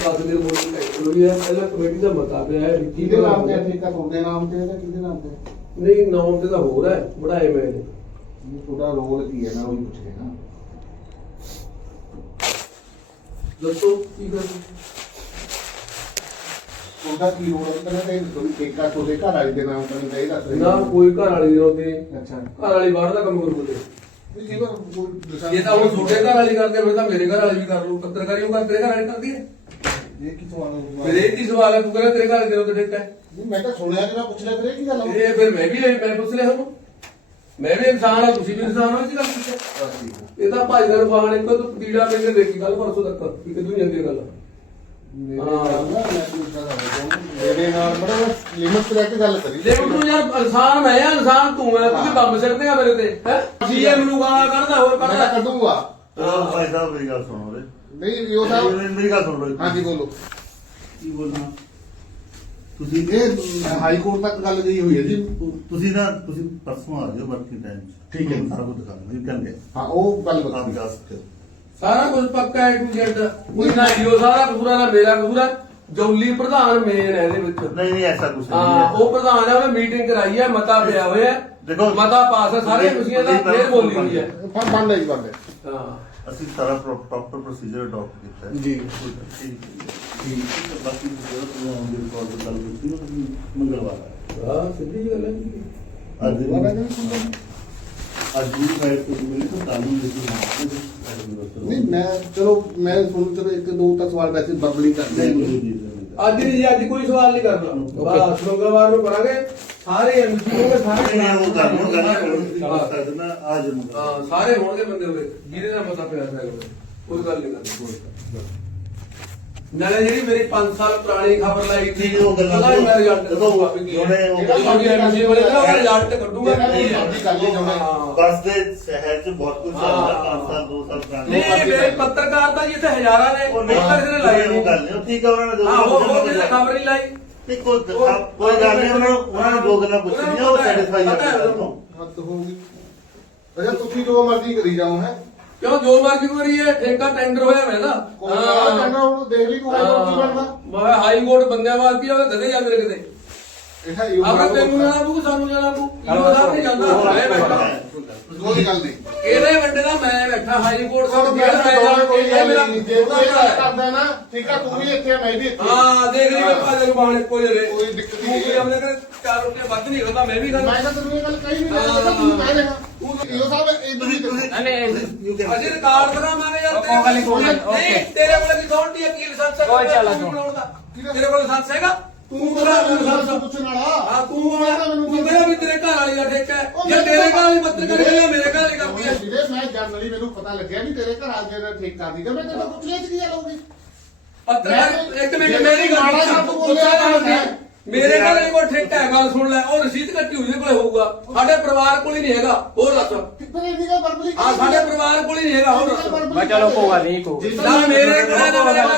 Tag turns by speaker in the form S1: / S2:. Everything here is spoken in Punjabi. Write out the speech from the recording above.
S1: 10 ਦਿਨ ਮੋੜੀ ਟੈਕਟ ਹੋਈ ਹੈ ਪਹਿਲਾਂ ਕਮੇਟੀ ਦਾ ਮਤਾ ਪਿਆ ਹੈ ਵਿੱਕੀ
S2: ਕਿਹਦੇ ਨਾਮ ਤੇ ਹੈ। ਠੇਕਾ ਤੁਹਾਡੇ ਨਾਮ ਤੇ ਹੈ ਜਾਂ ਕਿਹਦੇ ਨਾਮ ਤੇ? ਹੈ?
S1: ਨਹੀਂ ਨਾਮ ਤੇ ਤਾਂ ਹੋਰ ਹੈ ਬਣਾਏ ਮੈਂ ਨੇ
S2: ਇਹ ਤੁਹਾਡਾ ਰੋਲ ਕੀ ਹੈ ਮੈਂ ਉਹੀ ਪੁੱਛ ਰਿਹਾ। ਨਾ
S1: ਦੱਸੋ ਕੀ ਕਰ
S2: ਤੁਹਾਡਾ ਕੀ ਰੋਲ ਹੈ? ਕਹਿੰਦਾ ਤੇ ਤੁਸੀਂ ਠੇਕਾ ਤੁਹਾਡੇ ਘਰ ਵਾਲੀ ਦੇ ਨਾਮ ਤੇ ਨਹੀਂ ਦੱਸ ਰਹੇ।
S1: ਨਾ ਕੋਈ ਘਰ ਵਾਲੀ ਦੇ ਉੱਤੇ
S2: ਅੱਛਾ।
S1: ਘਰ ਵਾਲੀ ਬਾਹਰ ਦਾ ਕੰਮ ਕਰੂਗੇ।
S2: ਵੀ ਕੋਈ ਦੱਸਾਂ-
S1: ਇਹ ਤਾਂ ਹੁਣ ਛੋਟੇ ਘਰ ਵਾਲੀ ਕਰਦੇ ਫਿਰ ਤਾਂ ਮੇਰੇ ਘਰ ਵਾਲੀ ਵੀ ਕਰ ਲੂ ਪੱਤਰਕਾਰੀ ਉਹ ਕਰ ਤੇਰੇ ਘਰ ਵਾਲੀ ਕਰਦੀ ਹੈ?
S2: ਇਹ ਕੀ ਸਵਾਲ ਹੈ?
S1: ਫਿਰ ਇਹ ਕੀ ਸਵਾਲ ਹੈ? ਤੂੰ ਕਹਿੰਦਾ ਤੇਰੇ ਘਰ ਠੇਕਾ ਹੈ?
S2: ਨਹੀਂ ਮੈਂ ਤਾਂ ਸੁਣਿਆ ਕਿ ਮੈਂ ਪੁੱਛ ਲਿਆ ਇਹ ਕੀ ਗੱਲ ਹੋ
S1: ਇਹ ਫਿਰ ਮੈਂ ਵੀ ਮੈਂ ਪੁੱਛ ਲਿਆ ਉਹਨੂੰ ਮੈਂ ਵੀ ਇਨਸਾਨ ਹਾਂ ਤੁਸੀਂ ਵੀ ਇਨਸਾਨ ਹੋ ਗੱਲ ਵਿੱਚ ਇਹ ਤਾਂ ਭਾਈ ਦਾ ਫਾਨ ਇੱਕ ਤੂੰ ਪਤੀੜਾ ਕੇ ਦੇਖੀ ਕੱਲ ਪਰਸੋਂ ਤੱਕ। ਕਿ ਕਿਦੋਂ ਜਾਂਦੀ ਹੈ ਗੱਲ
S2: ਮੇਰੇ ਨਾਲ ਬੜਾ ਲਿਮਟ ਤੇ ਰਹਿ ਕੇ ਗੱਲ ਕਰੀ।
S1: ਲੇਕਿਨ ਤੂੰ ਯਾਰ ਇਨਸਾਨ ਮੈਂ ਆ ਇਨਸਾਨ ਤੂੰ ਹੈ ਤੂੰ ਕੰਮ ਸਿੱਖਦੇ ਆ ਮੇਰੇ ਤੇ ਹੈ? ਜੀ ਇਹ ਮੈਨੂੰ ਗਾਲਾਂ ਕੱਢਦਾ ਹੋਰ
S2: ਮੈਂ
S1: ਕੱਢਦਾ
S2: ਕੱਢੂਗਾ।
S3: ਆਹ ਭਾਈ ਸਾਹਿਬ ਮੇਰੀ ਗੱਲ ਸੁਣੋ ਰੇ
S2: ਨਹੀਂ ਰਿਓ ਸਾਹਿਬ
S3: ਮੇਰੀ ਗੱਲ ਸੁਣ ਲਓ।
S2: ਹਾਂਜੀ ਬੋਲੋ।
S3: ਕੀ ਬੋਲਣਾ? ਤੁਸੀਂ
S2: ਇਹ ਹਾਈ ਕੋਰਟ ਤੱਕ ਗੱਲ ਗਈ ਹੋਈ ਹੈ ਜੀ।
S3: ਤੁਸੀਂ ਨਾ ਤੁਸੀਂ ਪਰਸੋਂ ਆ ਜਾਓ ਵਰਕਿੰਗ ਟਾਈਮ
S2: ਠੀਕ ਹੈ।
S3: ਸਾਰਾ ਕੁਝ ਦਿਖਾ ਦਿਓ ਕਹਿੰਦੇ
S2: ਹਾਂ ਉਹ ਗੱਲ ਬਤਾ
S3: ਹੋ
S1: ਸਾਰਾ ਕੁਝ ਪੱਕਾ ਹੈ ਟੂ ਜ਼ੈਡ ਕੋਈ ਨਾ ਹੀਰੋ ਸਾਰਾ ਕਸੂਰ ਨਾ ਮੇਰਾ ਕਸੂਰ ਹੈ ਜੌਲੀ ਪ੍ਰਧਾਨ ਮੇਨ ਹੈ ਇਹਦੇ ਵਿੱਚ
S3: ਨਹੀਂ ਨਹੀਂ ਐਸਾ ਕੁਝ ਨਹੀਂ
S1: ਹਾਂ
S3: ਹੈ
S1: ਉਹ ਪ੍ਰਧਾਨ ਹੈ ਉਹਨੇ ਮੀਟਿੰਗ ਕਰਾਈ ਹੈ ਮਤਾ ਪਿਆ ਹੋਇਆ ਹੈ
S3: ਦੇਖੋ,
S1: ਮਤਾ ਪਾਸ ਹੈ ਸਾਰੇ ਮਸੀਆਂ ਦਾ
S3: ਉਹਦੀ
S1: ਫੇਰ ਬੋਲੀ ਹੋਈ ਹੈ
S2: ਫਨ ਬੰਦ ਹੈ ਜੀ ਬੰਦ ਹੈ
S1: ਹਾਂ
S3: ਅਸੀਂ ਸਾਰਾ ਪ੍ਰੋਪਰ ਪ੍ਰੋਸੀਜਰ ਅਡਾਪਟ ਕੀਤਾ ਹੈ
S2: ਜੀ।
S3: ਠੀਕ ਹੈ। ਬਾਕੀ ਜਿਹੜਾ ਤੁਸੀਂ ਆਨ ਦੀ ਰਿਕਾਰਡ ਤੇ ਗੱਲ ਕੀਤੀ ਉਹ ਮੰਗਲਵਾਰ ਹੈ
S1: ਹਾਂ ਸਿੱਧੀ ਗੱਲ ਹੈ ਜੀ।
S3: ਅੱਜ
S2: ਸੁਣੋ।
S3: ਅੱਜ ਵੀ ਮੈਂ ਮਿਲੀ ਤਾਂ ਦੇ
S2: ਨਹੀਂ ਮੈਂ ਚਲੋ ਮੈਂ ਸੁਣ ਚਲੋ ਇੱਕ ਦੋ ਤਾਂ ਸਵਾਲ ਵੈਸੇ ਬਬਲੀ ਕਰ
S3: ਨਹੀਂ
S2: ਲਿਆ
S3: ਨਹੀਂ ਜੀ
S1: ਅੱਜ ਨਹੀਂ ਜੀ ਅੱਜ ਕੋਈ ਸਵਾਲ ਨਹੀਂ ਕਰਨਾ ਬਸ ਮੰਗਲਵਾਰ ਨੂੰ ਕਰਾਂਗੇ। ਸਾਰੇ ਐਮਸੀ ਹੋਣਗੇ ਸਾਰੇ
S3: ਨਹੀਂ ਉਹ ਕਰ ਲਓ ਗੱਲ
S1: ਹਾਂ,
S3: ਕਰ ਦੇਣਾ ਆ ਜਾਊਗਾ
S1: ਹਾਂ ਸਾਰੇ ਹੋਣਗੇ ਬੰਦੇ ਹੋਵੇ ਜਿਹਦੇ ਨਾਲ ਮਤਾ ਪਿਆ ਹੈ ਕੋਈ ਗੱਲ ਨਹੀਂ ਕਰਨੀ ਨਾਲੇ ਜਿਹੜੀ ਮੇਰੀ 5 ਸਾਲ ਪੁਰਾਣੀ ਖਬਰ ਲਾਈ ਸੀ
S3: ਉਹ ਗੱਲਾਂ
S1: ਉਹਦਾ ਮੈਂ ਰਿਜ਼ਲਟ ਦੱਸੂਗਾ ਵੀ ਕੀ।
S3: ਉਹਨੇ ਉਹ-
S1: ਜਿਹੜੀ ਐਮਸੀ ਵਾਲੇ ਦਾ ਉਹ ਰਿਜ਼ਲਟ ਕੱਢੂਗਾ ਕੀ।
S3: ਬਸ ਦੇ ਸ਼ਹਿਰ ਚ ਬਹੁਤ ਕੁਝ ਚੱਲਦਾ
S1: ਹਾਂ।
S3: 5 ਸਾਲ 2 ਸਾਲ ਪੁਰਾਣੇ।
S1: ਨਹੀਂ ਮੇਰੇ ਪੱਤਰਕਾਰ ਤਾਂ ਜੀ ਇੱਥੇ ਹਜ਼ਾਰਾਂ ਨੇ
S3: ਉਹ
S1: ਤਾਂ ਕਿਸੇ ਨੇ ਲਾਈ
S3: ਉਹ
S1: ਨਹੀਂ
S3: ਗੱਲ ਨਹੀਂ ਠੀਕ ਹੈ ਉਹਨਾਂ ਨੇ
S1: ਹਾਂ ਉਹ ਉਹ ਕਿਸੇ ਨੇ ਖਬਰ ਨਹੀਂ ਲਾਈ।
S3: ਨਹੀਂ ਕੋਈ ਕੋਈ ਗੱਲ ਨਹੀਂ ਉਹਨਾਂ ਨੂੰ ਉਹਨਾਂ ਨੂੰ ਜੋ ਗੱਲਾਂ ਪੁੱਛਣੀਆਂ ਉਹ ਸੈਟੀਸਫਾਈ ਆ ਤੋਂ
S2: ਹੋ ਗਈ ਅਜਾ ਤੁਸੀਂ ਜੋ ਮਰਜ਼ੀ ਕਰੀ ਜਾਓ ਹੈ।
S1: ਕਿਉਂ ਜੋ ਮਰਜ਼ੀ ਕਰੀ ਹੈ ਠੇਕਾ ਟੈਂਡਰ ਹੋਇਆ ਮੈਂ ਨਾ।
S2: ਕੋਈ ਆ ਕਹਿੰਦਾ ਹੁਣ ਦੇਖ ਲਈ ਤੂੰ ਕੋਰਟ ਕੀ ਬਣਦਾ
S1: ਮੈਂ ਹਾਈ ਕੋਰਟ ਬੰਦਿਆਂ ਵਾਸਤੇ ਉਹਦੇ ਗਦੇ ਜਾਂਦੇ ਨੇ ਕਿਤੇ।
S2: ਇਹ ਹੈ ਯੂ
S1: ਆਪਣਾ ਤੈਨੂੰ ਜਾਣਾ ਸਾਨੂੰ ਜਾਣਾ ਪਊ ਇਹੋ ਸਾਹਿਬ ਨਹੀਂ ਜਾਂਦਾ। ਮੈਂ ਬੈਠਾ।
S2: ਕੋਈ ਗੱਲ ਨਹੀਂ।
S1: ਇਹਦੇ ਵੱਡੇ ਦਾ ਮੈਂ ਬੈਠਾ ਹਾਈ ਕੋਰਟ ਸਾਹਿਬ ਜਿਹੜਾ
S2: ਕੋਈ
S1: ਇਹ ਮੇਰਾ
S2: ਤੂੰ ਗੱਲ ਕਰਦਾ ਨਾ ਠੀਕ ਆ ਤੂੰ ਵੀ ਇੱਥੇ ਆ, ਮੈਂ ਵੀ ਇੱਥੇ
S1: ਹਾਂ ਦੇਖ ਲਈ ਮੈਂ ਭਾਜੇ ਨੂੰ ਬਾਹਰ ਕੋਈ ਰੇ
S2: ਕੋਈ ਦਿੱਕਤ
S1: ਤੂੰ
S2: ਨਹੀਂ
S1: ਕੋਈ ਆਪਣੇ ਘਰੇ ਚਾਰ ਰੁਪਏ ਵੱਧ ਨਹੀਂ ਖਾਂਦਾ ਮੈਂ ਵੀ ਖਾਂਦਾ
S2: ਮੈਂ ਤਾਂ ਤੈਨੂੰ ਇਹ ਗੱਲ ਕਹੀ ਨਹੀਂ ਰਿਹਾ ਤੂੰ ਕਹਿ ਰਿਹਾ ਤੂੰ ਯੂ ਸਾਹਿਬ ਇਹ ਤੁਸੀਂ ਤੁਸੀਂ
S1: ਅਜੇ ਰਿਕਾਰਡ ਕਰਾਵਾਂਗੇ ਯਾਰ
S4: ਉਹ ਗੱਲ ਨਹੀਂ, ਗੱਲ ਨਹੀਂ,
S1: ਨਹੀਂ। ਤੇਰੇ ਕੋਲ ਕੀ ਅਥਾਰਟੀ ਹੈ ਕੀ ਲਾਇਸੈਂਸ ਹੈ ਤੂੰ? ਤੇਰੇ ਕੋਲ ਲਾਇਸੈਂਸ ਹੈਗਾ? ਤੂੰ ਬਣਾ ਮੈਨੂੰ ਲਾਇਸੈਂਸ
S2: ਪੁੱਛਣ ਵਾਲਾ?
S1: ਹਾਂ ਤੂੰ ਤੂੰ ਮੇਰਾ ਵੀ ਤੇਰੇ ਘਰ ਵਾਲੀ ਦਾ ਠੇਕਾ ਹੈ। ਜਾਂ ਤੇਰੇ ਘਰ ਵਾਲੀ ਪੱਤਰਕਾਰੀ ਹੈ ਜਾਂ ਮੇਰੇ ਘਰ ਵਾਲੀ ਕਰਦੀ ਹੈ।
S2: ਵੀਰੇ ਮੈਂ ਜਨਰਲੀ ਮੈਨੂੰ ਪਤਾ ਲੱਗਿਆ ਵੀ ਤੇਰੇ ਘਰ ਆ ਕੇ ਦਾ ਠੇਕਾ ਦੀ ਮੈਂ ਤੈਨੂੰ ਪੁੱਛ ਲਿਆ ਸੀ ਗੱਲ ਹੋ ਗਈ?
S1: ਪੱਤਰਕਾਰ ਇੱਕ ਮਿੰਟ ਮੇਰੀ ਗੱਲ
S2: ਜਿਹਾ ਤੂੰ ਬੋਲਿਆ।
S1: ਮੇਰੇ ਘਰ ਵਾਲੀ ਕੋਲ ਠੇਕਾ ਹੈ ਗੱਲ ਸੁਣ ਲੈ ਉਹ ਰਸੀਦ ਕੱਟੀ ਹੋਈ ਉਹਦੇ ਕੋਲੇ ਹੋਊਗਾ। ਸਾਡੇ ਪਰਿਵਾਰ ਕੋਲ ਹੀ ਨਹੀਂ ਹੈਗਾ ਹੋਰ ਦੱਸ।
S2: ਕਿੱਥੇ ਨਹੀਂ ਗਾ ਵਰਬਲੀ
S1: ਹਾਂ ਸਾਡੇ ਪਰਿਵਾਰ ਕੋਲ ਹੀ ਨਹੀਂ ਹੈਗਾ ਹੋਰ ਦੱਸ।
S4: ਮੈਂ ਚਲੋ ਕੋਈ ਨਹੀਂ ਕੋਈ
S1: ਨਾ ਮੇਰੇ ਕੋਲ ਨਾ ਮੇਰੇ ਘਰ